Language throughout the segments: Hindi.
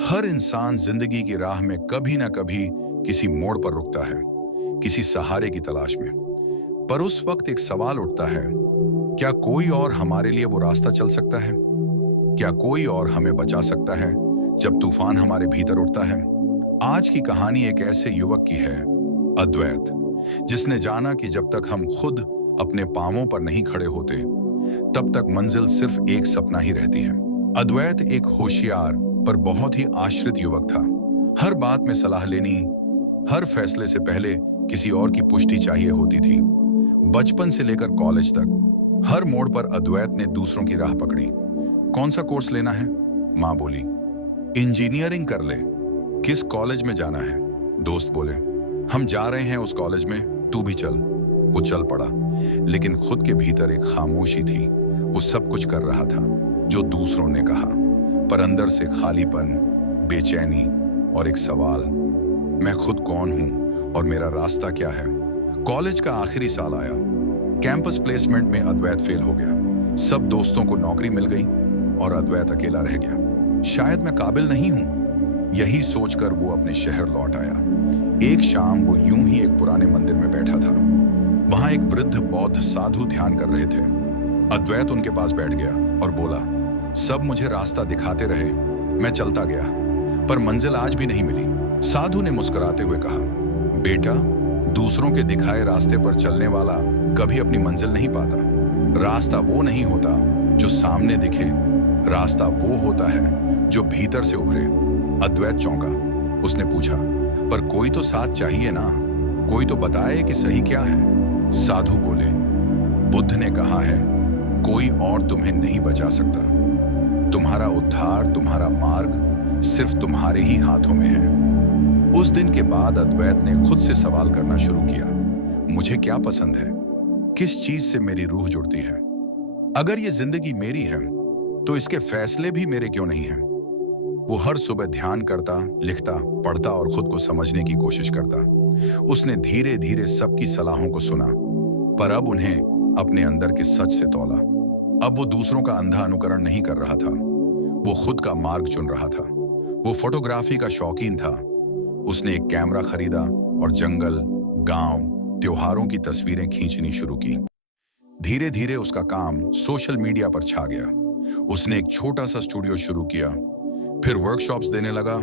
हर इंसान जिंदगी की राह में कभी ना कभी किसी मोड़ पर रुकता है, किसी सहारे की तलाश में। पर उस वक्त एक सवाल उठता है, क्या कोई और हमारे लिए वो रास्ता चल सकता है? क्या कोई और हमें बचा सकता है जब तूफान हमारे भीतर उठता है? आज की कहानी एक ऐसे युवक की है, अद्वैत, जिसने जाना कि जब तक हम खुद अपने पांवों पर नहीं खड़े होते, तब तक मंजिल सिर्फ एक सपना ही रहती है। अद्वैत एक होशियार पर बहुत ही आश्रित युवक था। हर बात में सलाह लेनी, हर फैसले से पहले किसी और की पुष्टि चाहिए होती थी। बचपन से लेकर कॉलेज तक हर मोड़ पर अद्वैत ने दूसरों की राह पकड़ी। कौन सा कोर्स लेना है? माँ बोली। इंजीनियरिंग कर ले। किस कॉलेज में जाना है? दोस्त बोले, हम जा रहे हैं उस कॉलेज में, तू भी चल। वो चल पड़ा, लेकिन खुद के भीतर एक खामोशी थी। वो सब कुछ कर रहा था जो दूसरों ने कहा, पर अंदर से खालीपन, बेचैनी और एक सवाल, मैं खुद कौन हूं और मेरा रास्ता क्या है? कॉलेज का आखिरी साल आया। कैंपस प्लेसमेंट में अद्वैत फेल हो गया। सब दोस्तों को नौकरी मिल गई और अद्वैत अकेला रह गया। शायद मैं काबिल नहीं हूं, यही सोचकर वो अपने शहर लौट आया। एक शाम वो यूं ही एक पुराने मंदिर में बैठा था। वहां एक वृद्ध बौद्ध साधु ध्यान कर रहे थे। अद्वैत उनके पास बैठ गया और बोला, सब मुझे रास्ता दिखाते रहे, मैं चलता गया, पर मंजिल आज भी नहीं मिली। साधु ने मुस्कुराते हुए कहा, बेटा, दूसरों के दिखाए रास्ते पर चलने वाला कभी अपनी मंजिल नहीं पाता। रास्ता वो नहीं होता जो सामने दिखे, रास्ता वो होता है जो भीतर से उभरे। अद्वैत चौंका। उसने पूछा, पर कोई तो साथ चाहिए ना, कोई तो बताए कि सही क्या है? साधु बोले, बुद्ध ने कहा है, कोई और तुम्हें नहीं बचा सकता। तुम्हारा उद्धार, तुम्हारा मार्ग सिर्फ तुम्हारे ही हाथों में है। उस दिन के बाद अद्वैत ने खुद से सवाल करना शुरू किया, मुझे क्या पसंद है? किस चीज से मेरी रूह जुड़ती है? अगर ये जिंदगी मेरी है, तो इसके फैसले भी मेरे क्यों नहीं हैं? वो हर सुबह ध्यान करता, लिखता, पढ़ता और खुद को समझने की कोशिश करता। उसने धीरे धीरे सबकी सलाहों को सुना, पर अब उन्हें अपने अंदर के सच से तौला। अब वो दूसरों का अंधा अनुकरण नहीं कर रहा था, वो खुद का मार्ग चुन रहा था। वो फोटोग्राफी का शौकीन था। उसने एक कैमरा खरीदा और जंगल, गांव, त्योहारों की तस्वीरें खींचनी शुरू की। धीरे धीरे उसका काम सोशल मीडिया पर छा गया। उसने एक छोटा सा स्टूडियो शुरू किया, फिर वर्कशॉप्स देने लगा।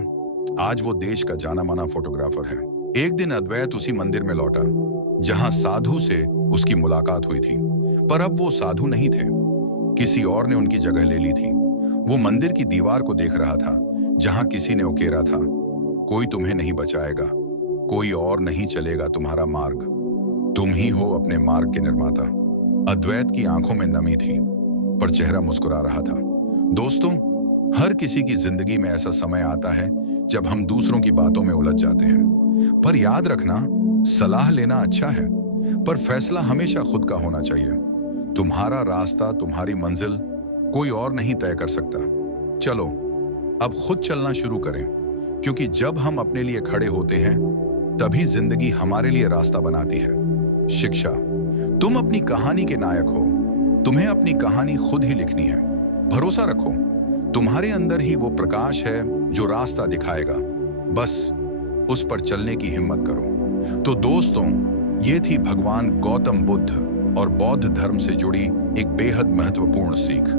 आज वो देश का जाना माना फोटोग्राफर है। एक दिन अद्वैत उसी मंदिर में लौटा जहां साधु से उसकी मुलाकात हुई थी, पर अब वो साधु नहीं थे, किसी और ने उनकी जगह ले ली थी। वो मंदिर की दीवार को देख रहा था जहां किसी ने उकेरा था, कोई तुम्हें नहीं बचाएगा, कोई और नहीं चलेगा तुम्हारा मार्ग, तुम ही हो अपने मार्ग के निर्माता। अद्वैत की आंखों में नमी थी, पर चेहरा मुस्कुरा रहा था। दोस्तों, हर किसी की जिंदगी में ऐसा समय आता है जब हम दूसरों की बातों में उलझ जाते हैं। पर याद रखना, सलाह लेना अच्छा है, पर फैसला हमेशा खुद का होना चाहिए। तुम्हारा रास्ता, तुम्हारी मंजिल कोई और नहीं तय कर सकता। चलो अब खुद चलना शुरू करें, क्योंकि जब हम अपने लिए खड़े होते हैं, तभी जिंदगी हमारे लिए रास्ता बनाती है। शिक्षा, तुम अपनी कहानी के नायक हो। तुम्हें अपनी कहानी खुद ही लिखनी है। भरोसा रखो, तुम्हारे अंदर ही वो प्रकाश है जो रास्ता दिखाएगा। बस उस पर चलने की हिम्मत करो। तो दोस्तों, ये थी भगवान गौतम बुद्ध और बौद्ध धर्म से जुड़ी एक बेहद महत्वपूर्ण सीख।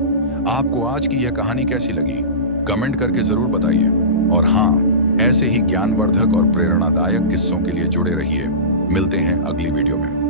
आपको आज की यह कहानी कैसी लगी? कमेंट करके जरूर बताइए। और हाँ, ऐसे ही ज्ञानवर्धक और प्रेरणादायक किस्सों के लिए जुड़े रहिए। मिलते हैं अगली वीडियो में।